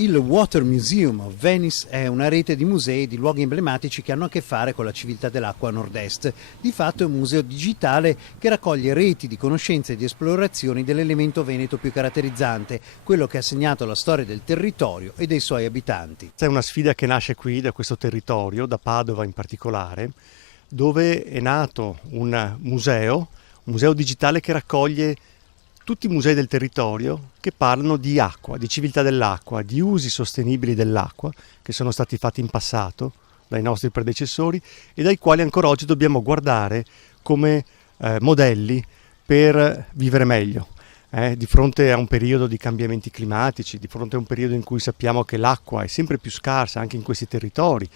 Il Water Museum of Venice è una rete di musei e di luoghi emblematici che hanno a che fare con la civiltà dell'acqua a nord-est. Di fatto è un museo digitale che raccoglie reti di conoscenze e di esplorazioni dell'elemento veneto più caratterizzante, quello che ha segnato la storia del territorio e dei suoi abitanti. C'è una sfida che nasce qui da questo territorio, da Padova in particolare, dove è nato un museo digitale che raccoglie tutti i musei del territorio che parlano di acqua, di civiltà dell'acqua, di usi sostenibili dell'acqua che sono stati fatti in passato dai nostri predecessori e dai quali ancora oggi dobbiamo guardare come modelli per vivere meglio. Di fronte a un periodo di cambiamenti climatici, di fronte a un periodo in cui sappiamo che l'acqua è sempre più scarsa anche in questi territori,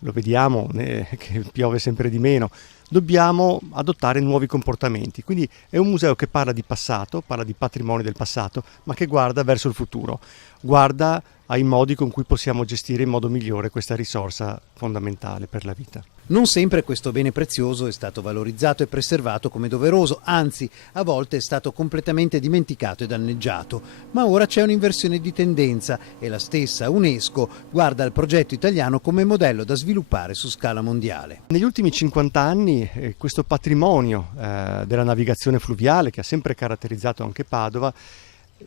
lo vediamo che piove sempre di meno, dobbiamo adottare nuovi comportamenti. Quindi è un museo che parla di passato, parla di patrimonio del passato, ma che guarda verso il futuro, guarda ai modi con cui possiamo gestire in modo migliore questa risorsa fondamentale per la vita. Non sempre questo bene prezioso è stato valorizzato e preservato come doveroso, anzi a volte è stato completamente dimenticato e danneggiato, ma ora c'è un'inversione di tendenza e la stessa UNESCO guarda il progetto italiano come modello da sviluppare su scala mondiale. Negli ultimi 50 anni questo patrimonio della navigazione fluviale, che ha sempre caratterizzato anche Padova,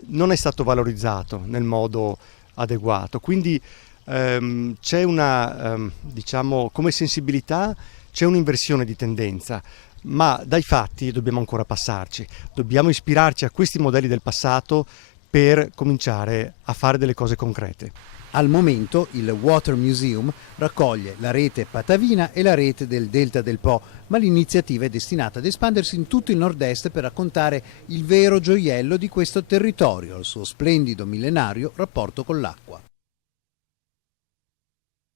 non è stato valorizzato nel modo adeguato, quindi c'è una, come sensibilità c'è un'inversione di tendenza, ma dai fatti dobbiamo ancora passarci, dobbiamo ispirarci a questi modelli del passato per cominciare a fare delle cose concrete. Al momento il Water Museum raccoglie la rete patavina e la rete del Delta del Po, ma l'iniziativa è destinata ad espandersi in tutto il nord-est per raccontare il vero gioiello di questo territorio, il suo splendido millenario rapporto con l'acqua.